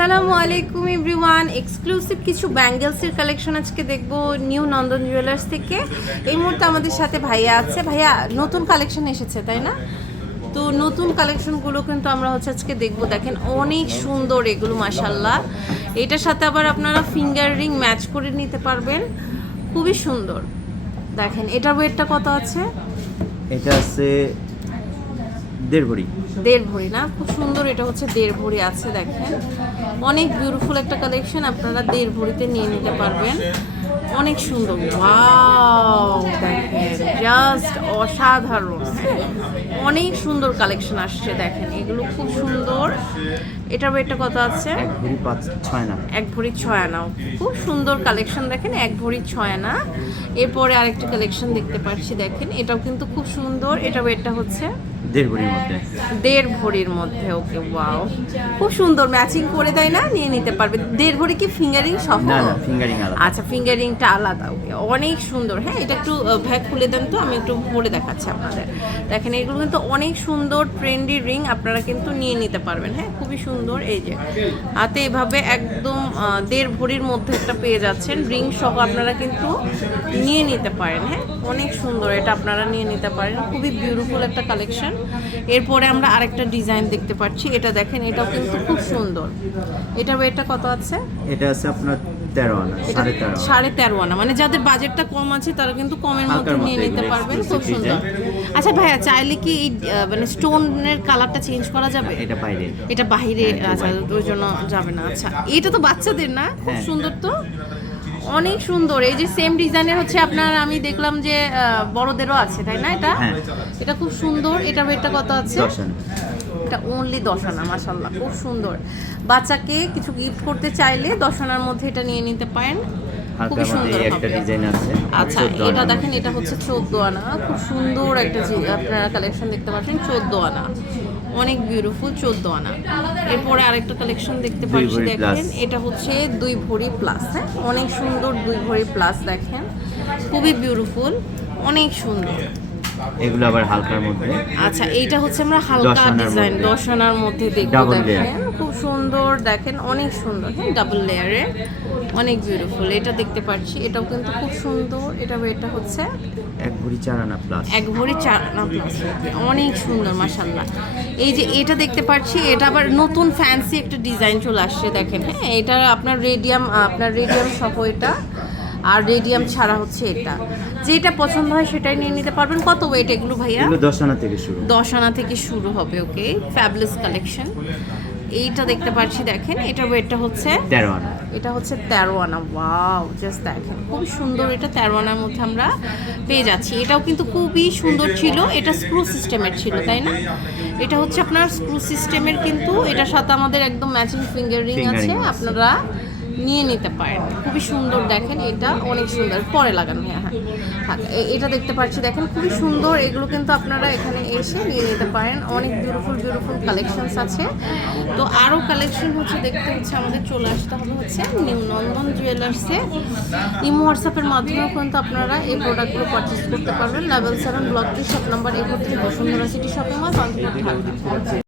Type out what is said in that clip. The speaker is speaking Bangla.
আসসালামু আলাইকুম এভরিওয়ান। এক্সক্লুসিভ কিছু ব্যাঙ্গেলসের কালেকশন আজকে দেখব নিউ নন্দন জুয়েলার্স থেকে। এই মুহূর্তে আমাদের সাথে ভাইয়া আছে। ভাইয়া, নতুন কালেকশন এসেছে, তাই না? তো নতুন কালেকশনগুলো কিন্তু আমরা হচ্ছে আজকে দেখব। দেখেন, অনেক সুন্দর এগুলো মাসাল্লাহ এটার সাথে আবার আপনারা ফিঙ্গার রিং ম্যাচ করে নিতে পারবেন। খুবই সুন্দর। দেখেন, এটার ওয়েটটা কত আছে? এটা আছে দেড় ভরি দেড় ভরি না? খুব সুন্দর এটা হচ্ছে দেড় ভরি আছে দেখেন। অনেক বিউটিফুল একটা কালেকশন আপনারা দেড় ভরিতে নিয়ে নিতে পারবেন। অনেক সুন্দর। ওয়াও দেখেন জাস্ট অসাধারণ? অনেক সুন্দর কালেকশন আসছে দেখেন এগুলো খুব সুন্দর। এটার ওয়েটটা কত আছে। এক ভরি পাঁচ ছয় না এক ভরি ছয় আনা খুব সুন্দর কালেকশন দেখেন এক ভরি ছয় আনা এরপরে আরেকটা কালেকশন দেখতে পাচ্ছি দেখেন এটাও কিন্তু খুব সুন্দর। এটা ওয়েটটা হচ্ছে দেড় ভরির মধ্যে। দেড় ভরির মধ্যে ওকে ওয়াও খুব সুন্দর ম্যাচিং করে দেয় না? নিয়ে নিতে পারবে। দেড় ভরি কি ফিঙ্গারিং সহ? না না ফিঙ্গারিং আলাদা। আচ্ছা ফিঙ্গারিংটা আলাদা ওকে অনেক সুন্দর। হ্যাঁ এটা একটু ভ্যাক খুলে দেন তো আমি একটু পরে দেখাচ্ছি আপনাদের। দেখেন এগুলো কিন্তু অনেক সুন্দর ট্রেন্ডি রিং আপনারা কিন্তু নিয়ে নিতে পারবেন। হ্যাঁ খুবই সুন্দর এই যে। হাতে এভাবে একদম দেড় ভরির মধ্যে একটা পেয়ে যাচ্ছেন। রিং সহ আপনারা কিন্তু নিয়ে নিতে পারেন। হ্যাঁ অনেক সুন্দর এটা আপনারা নিয়ে নিতে পারেন। খুবই বিউটিফুল একটা কালেকশন এরপরে আমরা আরেকটা ডিজাইন দেখতে পাচ্ছি। এটা দেখেন এটাও কিন্তু খুব সুন্দর। এটা ওয়েটটা কত আছে? এটা আছে আপনার তেরো আনা সাড়ে তেরো। সাড়ে তেরো আনা। মানে যাদের বাজেটটা কম আছে তারা কিন্তু কমের মধ্যে নিয়ে নিতে পারবেন। খুব সুন্দর। আচ্ছা ভাইয়া চাইলে কি এই মানে স্টোনের কালারটা চেঞ্জ করা যাবে? এটা বাইরে। এটা বাহিরে হ্যাঁ, আচ্ছা বাইরে। ওই জন্য যাবে না। আচ্ছা এটা তো বাচ্চাদের না? খুব হ্যাঁ। সুন্দর তো? অনেক সুন্দর। এই যে সেম ডিজাইনের হচ্ছে আপনার আমি দেখলাম যে বড়দেরও আছে তাই না এটা? হ্যাঁ। এটা খুব সুন্দর। এটা ওয়েটটা কত আছে? এটা অনলি দশ আনা মাসাল্লাহ খুব সুন্দর। বাচ্চাকে কিছু গিফট করতে চাইলে দশ আনার মধ্যে এটা নিয়ে নিতে পারেন। খুবই সুন্দর একটা ডিজাইন আছে। আচ্ছা এটা দেখেন এটা হচ্ছে চোদ্দ আনা। খুব সুন্দর একটা আপনারা কালেকশন দেখতে পাচ্ছেন চোদ্দ আনা। অনেক বিউটিফুল চোদ্দ আনা। এরপরে আরেকটা কালেকশন দেখতে পাচ্ছি দেখেন এটা হচ্ছে দুই ভরি প্লাস হ্যাঁ? অনেক সুন্দর দুই ভরি প্লাস দেখেন। খুবই বিউটিফুল অনেক সুন্দর। এগুলো আবার হালকার মধ্যে। আচ্ছা এইটা হচ্ছে আমরা হালকা ডিজাইন মধ্যে। দশ আনার মধ্যে দেখব দেখেন। খুব সুন্দর দেখেন অনেক সুন্দর হ্যাঁ ডাবল লেয়ারে অনেক বিউটিফুল এটা দেখতে পাচ্ছি এটাও কিন্তু খুব সুন্দর এটা এটা হচ্ছে এক ভরি চার আনা প্লাস এক ভরি চার না plus, অনেক সুন্দর মাসাল্লাহ এই যে এটা দেখতে পাচ্ছি এটা আবার নতুন ফ্যান্সি একটা ডিজাইন চলে আসছে দেখেন হ্যাঁ এটা আপনার রেডিয়াম আপনার রেডিয়াম সহ এটা আর রেডিয়াম ছাড়া হচ্ছে এটা। যেটা পছন্দ হয় সেটাই নিয়ে নিতে পারবেন। কত ওয়েট এগুলো ভাইয়া? দশ আনা থেকে শুরু। দশ আনা থেকে শুরু হবে ওকে ফ্যাবলেস কালেকশন এইটা দেখতে পাচ্ছি দেখেন এটা ওয়েটটা হচ্ছে তেরো আনা এটা হচ্ছে তেরো আনা ওয়াও জাস্ট দেখেন খুব সুন্দর এটা তেরো আনার মধ্যে আমরা পেয়ে যাচ্ছি। এটাও কিন্তু খুবই সুন্দর ছিল এটা স্ক্রু সিস্টেমের ছিল তাই না? এটা হচ্ছে আপনার স্ক্রু সিস্টেমের কিন্তু এটার সাথে আমাদের একদম ম্যাচিং ফিঙ্গার রিং আছে। আপনারা নিয়ে নিতে পারেন। খুবই সুন্দর দেখেন এটা অনেক সুন্দর। পরে লাগানো হ্যাঁ হ্যাঁ। হ্যাঁ, এটা দেখতে পাচ্ছি দেখেন খুবই সুন্দর। এগুলো কিন্তু আপনারা এখানে এসে নিয়ে নিতে পারেন। অনেক বিউটিফুল বিউটিফুল কালেকশনস আছে। তো আরও কালেকশন হচ্ছে দেখতে হচ্ছে আমাদের চলে আসতে হবে হচ্ছে নিউ নন্দন জুয়েলার্সে ইমো হোয়াটসঅ্যাপের মাধ্যমেও কিন্তু আপনারা এই প্রোডাক্টগুলো পারচেস করতে পারবেন। Level seven block two shop number একত্রিশ Bashundhara city shopping mall Dhaka.